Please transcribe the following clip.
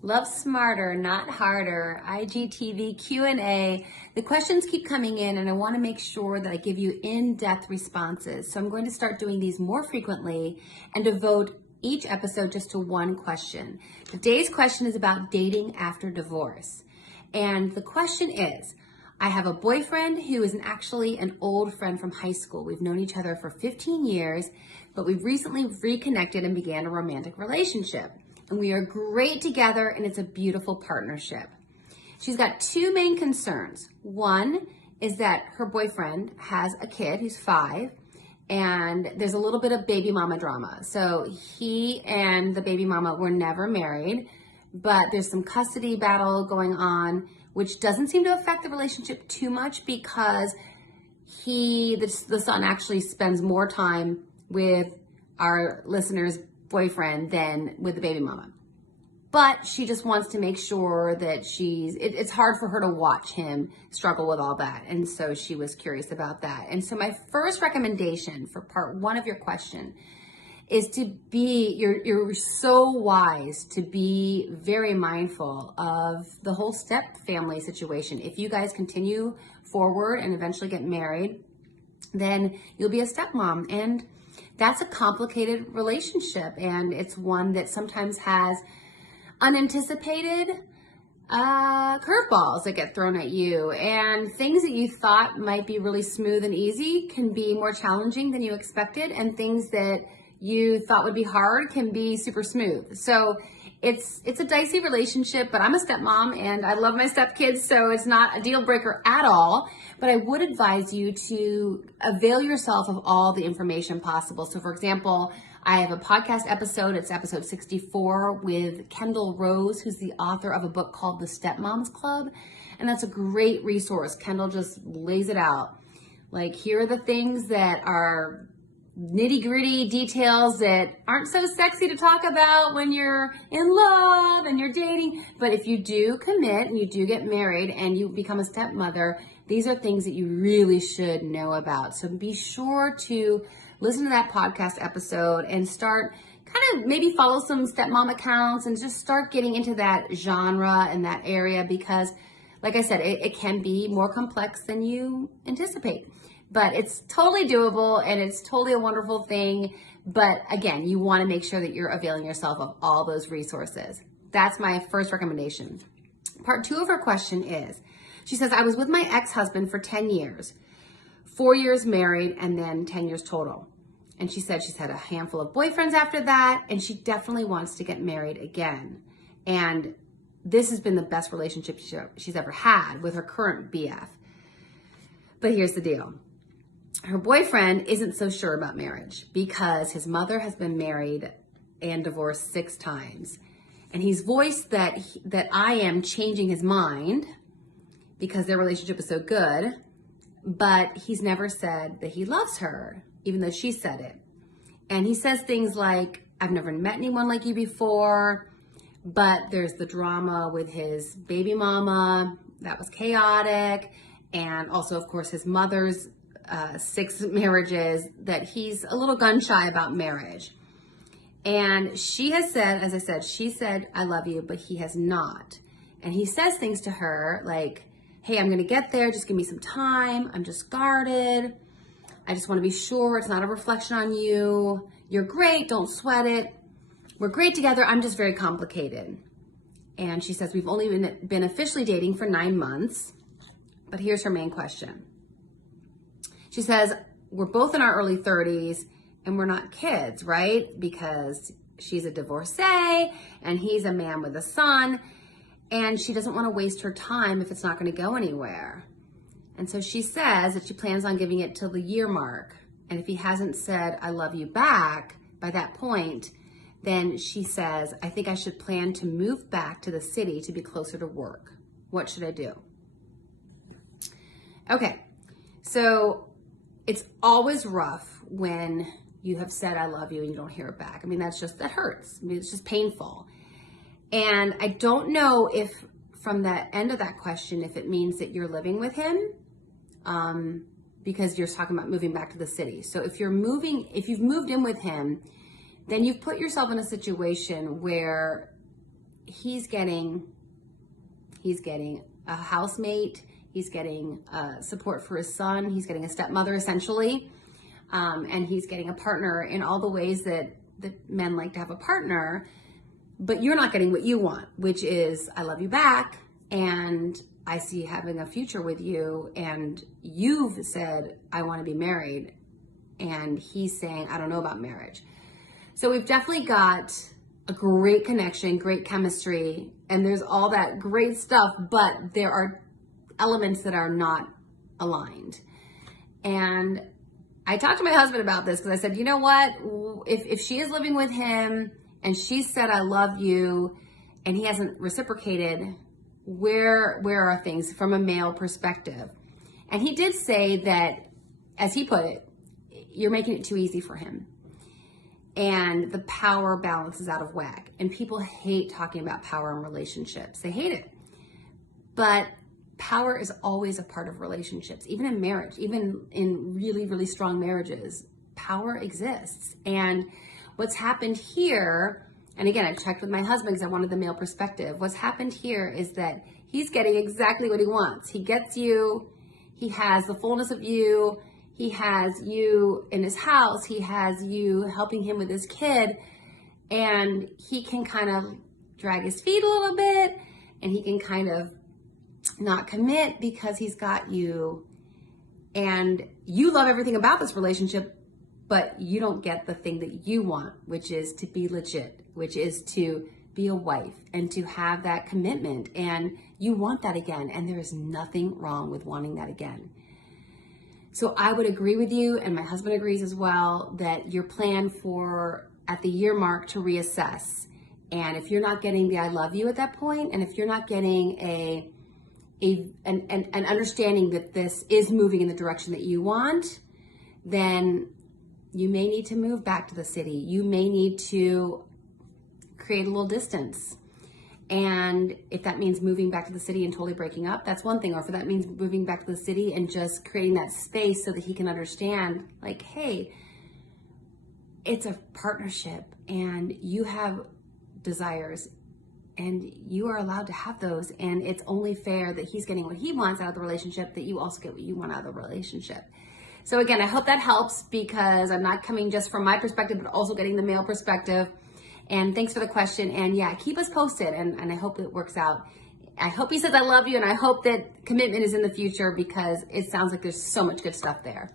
Love smarter, not harder. IGTV Q&A. The questions keep coming in and I want to make sure that I give you in-depth responses. So I'm going to start doing these more frequently and devote each episode just to one question. Today's question is about dating after divorce. And the question is, I have a boyfriend who is actually an old friend from high school. We've known each other for 15 years, but we've recently reconnected and began a romantic relationship. And we are great together and it's a beautiful partnership. She's got two main concerns. One is that her boyfriend has a kid who's 5 and there's a little bit of baby mama drama. So he and the baby mama were never married, but there's some custody battle going on, which doesn't seem to affect the relationship too much because the son actually spends more time with our listener's boyfriend than with the baby mama. But she just wants to make sure that it's hard for her to watch him struggle with all that. And so she was curious about that. And so my first recommendation for part 1 of your question is you're so wise to be very mindful of the whole step family situation. If you guys continue forward and eventually get married, then you'll be a stepmom. And that's a complicated relationship, and it's one that sometimes has unanticipated curveballs that get thrown at you, and things that you thought might be really smooth and easy can be more challenging than you expected, and things that you thought would be hard can be super smooth. So it's a dicey relationship, but I'm a stepmom and I love my stepkids, so it's not a deal breaker at all. But I would advise you to avail yourself of all the information possible. So for example, I have a podcast episode, it's episode 64 with Kendall Rose, who's the author of a book called The Stepmoms Club. And that's a great resource. Kendall just lays it out. Like, here are the things that are nitty-gritty details that aren't so sexy to talk about when you're in love and you're dating. But if you do commit and you do get married and you become a stepmother, these are things that you really should know about. So be sure to listen to that podcast episode and start kind of maybe follow some stepmom accounts and just start getting into that genre and that area, because like I said, it can be more complex than you anticipate. But it's totally doable and it's totally a wonderful thing. But again, you want to make sure that you're availing yourself of all those resources. That's my first recommendation. Part 2 of her question is, she says, I was with my ex-husband for 10 years, 4 years married, and then 10 years total. And she said she's had a handful of boyfriends after that, and she definitely wants to get married again. And this has been the best relationship she's ever had with her current BF. But here's the deal. Her boyfriend isn't so sure about marriage because his mother has been married and divorced 6 times. And he's voiced that I am changing his mind because their relationship is so good, but he's never said that he loves her, even though she said it. And he says things like, I've never met anyone like you before, but there's the drama with his baby mama that was chaotic. And also, of course, his mother's 6 marriages, that he's a little gun shy about marriage. And she has said, as I said, she said, I love you, but he has not. And he says things to her like, hey, I'm going to get there. Just give me some time. I'm just guarded. I just want to be sure it's not a reflection on you. You're great. Don't sweat it. We're great together. I'm just very complicated. And she says, we've only been officially dating for 9 months. But here's her main question. She says, we're both in our early 30s and we're not kids, right? Because she's a divorcee and he's a man with a son, and she doesn't want to waste her time if it's not going to go anywhere. And so she says that she plans on giving it till the year mark. And if he hasn't said, I love you back by that point, then she says, I think I should plan to move back to the city to be closer to work. What should I do? Okay, so it's always rough when you have said, I love you, and you don't hear it back. I mean, that hurts. I mean, it's just painful. And I don't know if from the end of that question, if it means that you're living with him, because you're talking about moving back to the city. So if you've moved in with him, then you've put yourself in a situation where he's getting a housemate, he's getting support for his son, he's getting a stepmother essentially, and he's getting a partner in all the ways that men like to have a partner. But you're not getting what you want, which is, I love you back, and I see having a future with you, and you've said, I want to be married, and he's saying, I don't know about marriage. So we've definitely got a great connection, great chemistry, and there's all that great stuff, but there are elements that are not aligned. And I talked to my husband about this because I said, you know what, if she is living with him, and she said, I love you, and he hasn't reciprocated, where are things from a male perspective? And he did say that, as he put it, you're making it too easy for him. And the power balance is out of whack. And people hate talking about power in relationships. They hate it. But power is always a part of relationships, even in marriage, even in really, really strong marriages. Power exists. And what's happened here, and again, I checked with my husband because I wanted the male perspective. What's happened here is that he's getting exactly what he wants. He gets you, he has the fullness of you, he has you in his house, he has you helping him with his kid, and he can kind of drag his feet a little bit, and he can kind of not commit because he's got you, and you love everything about this relationship, but you don't get the thing that you want, which is to be legit, which is to be a wife and to have that commitment. And you want that again. And there is nothing wrong with wanting that again. So I would agree with you, and my husband agrees as well, that your plan for at the year mark to reassess. And if you're not getting the I love you at that point, and if you're not getting an understanding that this is moving in the direction that you want, then you may need to move back to the city. You may need to create a little distance. And if that means moving back to the city and totally breaking up, that's one thing. Or if that means moving back to the city and just creating that space so that he can understand, like, hey, it's a partnership and you have desires and you are allowed to have those. And it's only fair that he's getting what he wants out of the relationship, that you also get what you want out of the relationship. So again, I hope that helps, because I'm not coming just from my perspective, but also getting the male perspective. And thanks for the question. And yeah, keep us posted, and I hope it works out. I hope he says I love you, and I hope that commitment is in the future, because it sounds like there's so much good stuff there.